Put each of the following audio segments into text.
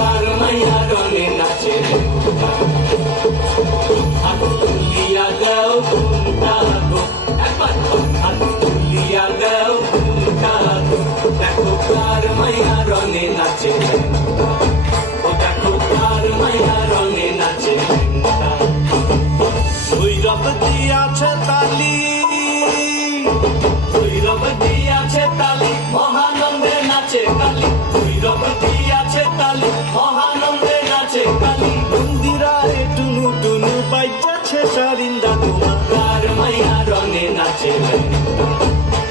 কার মাইয়া রনে নাচে হাত তুলিয়া দাও ঘুমটা গো একবার হাত তুলিয়া দাও ঘুমটা গো দেখো কার মাইয়া রনে নাচে ও দেখো কার মাইয়া রনে নাচে ভৈরব দিয়াছে তালি ভৈরব দিয়াছে তালি মহানন্দে নাচে কালী ভৈরব দিয়াছে তালি মহানন্দে নাচে কালী মন্দিরায় টুনু টুনু বাইজাছে সারিন্দা তোমার কার মাইয়া রনে নাচে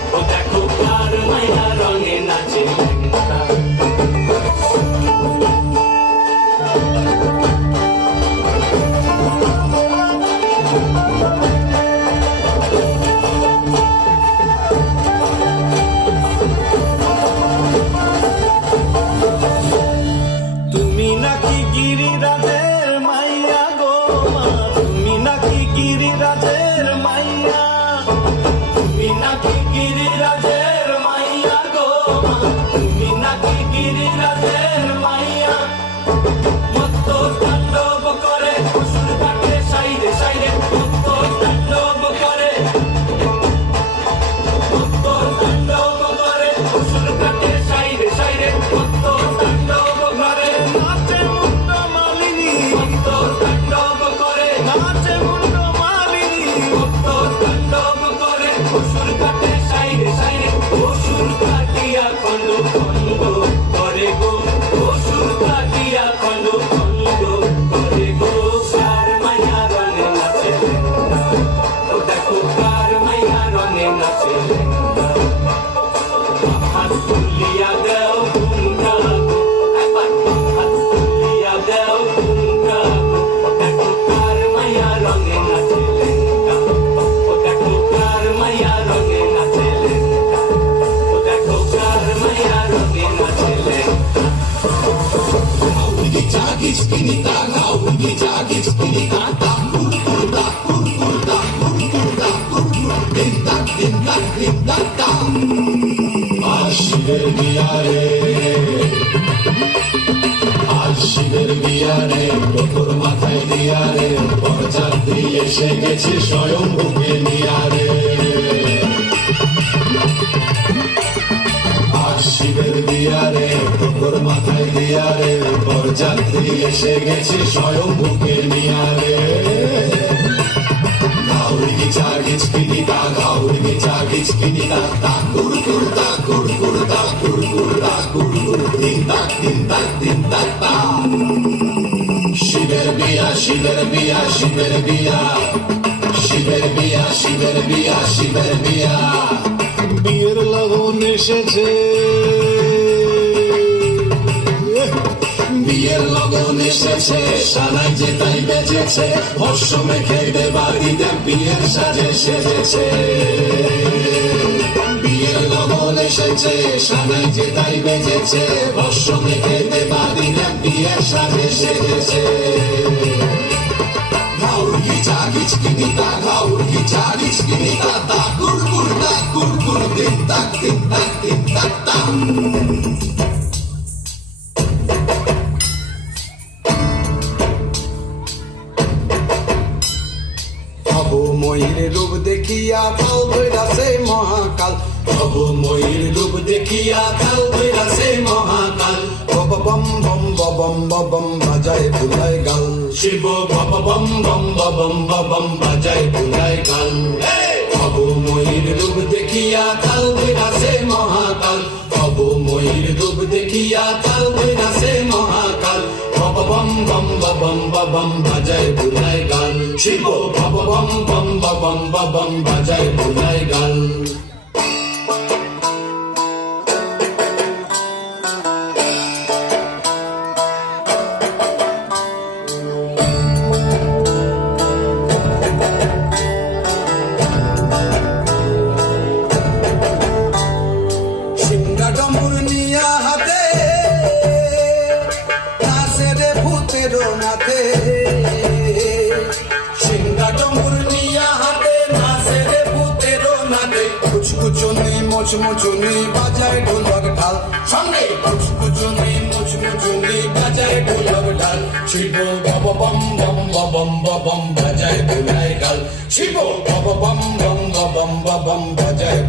ও দেখো কার মাইয়া রনে নাচে তুমি নাকি গিরিরাজের মাইয়া গো মা তুমি নাকি গিরিরাজের মাইয়া তুমি নাকি গিরিরাজের মাইয়া গো মা তুমি নাকি গিরিরাজের মাইয়া মত্ত তাণ্ডব করে অসুর কাটে সাইরে সাইরে মত্ত তাণ্ডব করে মত্ত তাণ্ডব করে অসুর কাটে সাইরে সাইরে মত্ত তাণ্ডব করে নাচে মুন্ড মালিনী মত্ত তাণ্ডব করে নাচে মুন্ড মালিনী মত্ত তাণ্ডব করে অসুর কাটে সাইরে সাইরে অসুর কাটিয়া খন্ড খন্ড করে গো অসুর কাটিয়া খন্ড খন্ড করে গো কার মাইয়া রনে নাচে ও দেখো কার মাইয়া রনে নাচে হাত তুলিয়া দাও ঘুমটা গো একবার হাত তুলিয়া দাও ঘুমটা গো দেখো কার মাইয়া রনে নাচে ও দেখো কার মাইয়া রনে নাচে ও দেখো কার মাইয়া রনে নাচে শিবের বিয়ারে আজ শিবের বিয়ারে তোর মাথায় দিয়ারে বরযাত্রী এসে গেছে স্বয়ংভূকে নিয়ারে আজ শিবের বিয়ারে তোর মাথায় দিয়ারে বরযাত্রী এসে গেছে স্বয়ংভূকে নিয়ারে গাউরি চাগিচ কিনিতা গাউরি চাগিচ কিনিতা তা কুর কুর তা কুর কুর তা কুর কুর তা কুর কুর দিন তাক দিন তাক দিন তাক তা শিবের বিয়া শিবের বিয়া শিবের বিয়া শিবের বিয়া শিবের বিয়া শিবের বিয়া বিয়ের লগন এসেছে বিয়ের লগন এসেছে সানাই যে তাই বেজেছে হর্ষ মেখে বাড়িতে বিয়ের সাজে সেজেছে বিয়ের লগন এসেছে সানাই যে তাই বেজেছে হর্ষ মেখে বাড়িতে বিয়ের সাজে সেজেছে গাউরকি চাগিচ কিনিতা গাউরকি চাগিচ কিনিতা তা কুর কুর দিন তাক দিন তাক দিন তাক তাম ময়ূর রূপ দেখিয়া কাল ধৈরাছে মহাকাল প্রভু ময়ূর রূপ দেখিয়া কাল ধৈরাছে মহাকাল বম বম বম বম বম বাজায় বুলায় গাল শিব বম বম বম বম বম বাজায় বুলায় গাল প্রভু ময়ূর রূপ দেখিয়া কাল ধৈরাছে মহাকাল প্রভু ময়ূর রূপ দেখিয়া কাল ধৈরাছে মহাকাল বম বম বম বম বাজায় বুলায় গাল শিব বম বম বম বম বাজায় বুলায় গাল সিংহা ডমুর নিয়া হাতে নাচে রে ভূতের নাথে সিংহা ডমুর নিয়া হাতে নাচে রে ভূতের নাথে কুচকুচুনি মোচমুচুনি বাজায় ঢোলক ঢাল সঙ্গে কুচকুচুনি মোচমুচুনি ঝুলি বাজায় ঢোলক ঢাল শিব বব বম বম বম বম বাজায় বুলাই গাল শিব বব বম বম বম বম বাজায়